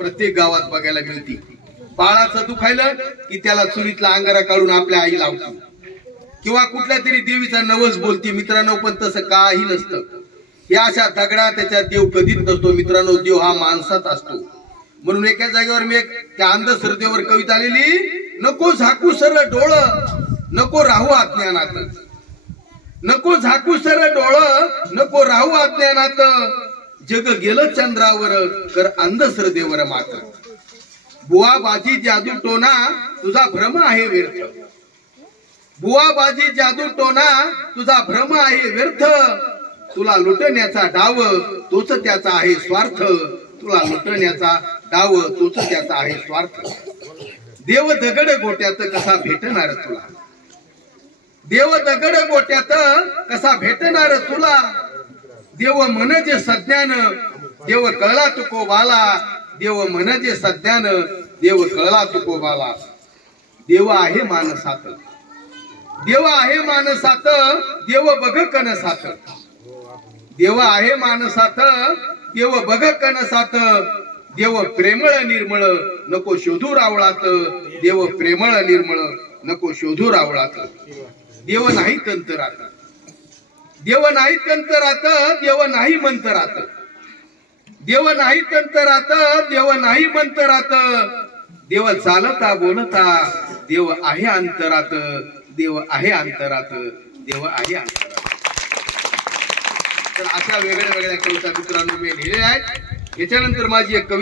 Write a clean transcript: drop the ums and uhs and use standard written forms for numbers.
प्रत्येक गावात बघायला मिळते. बाळाचं दुखायलं की त्याला चुलीतला अंगारा काढून आपल्या आई लावते किंवा कुठल्या तरी देवीचा नवस बोलते. मित्रांनो, पण तसं काही नसतं. या अशा दगडा त्याच्यात देव कधीच नसतो. मित्रांनो, देव हा माणसात असतो. म्हणून एका जागेवर मी त्या अंधश्रद्धेवर कविता लिहिली. नको झाकू सर डोळ, नको राहू अज्ञानात. नको झाकू सर डोळ, नको राहू अज्ञानात. जग गेलं चंद्रावर, कर अंधश्रद्धेवर मात. बुवा बाजी जादू टोना, तुझा भ्रम आहे व्यर्थ. बुवा बाजी जादू टोना, तुझा भ्रम आहे व्यर्थ. तुला लुटण्याचा डाव, तोच त्याचा आहे स्वार्थ. तुला लुटण्याचा डाव, तोच त्याचा आहे स्वार्थ. देव दगड गोट्यात कसा भेटणार तुला. देव दगड गोट्यात कसा भेटणार तुला. देव म्हणजे सज्ञान, देव कळला तुकोबाला. देव म्हणजे सज्ञान, देव कळला तुकोबाला. देव आहे मानसात, देव आहे मानसात, देव बघ कनसात. देव आहे मानसात, देव बघ कनसात. देव प्रेमळ निर्मळ, नको शोधू रावळात. देव प्रेमळ निर्मळ, नको शोधू रावळात. देव नाही तंतरात, देव नाही तंतरात, देव नाही मंतरात. देव नाही तंतरात, देव नाही मंतरात. देव चालता बोलता, देव आहे अंतरात. देव आहे अंतरात, देव आहे अंतरात. तर अशा वेगळ्या वेगळ्या कविता मित्रांनो मी लिहिलेल्या आहेत. याच्यानंतर माझी एक कविता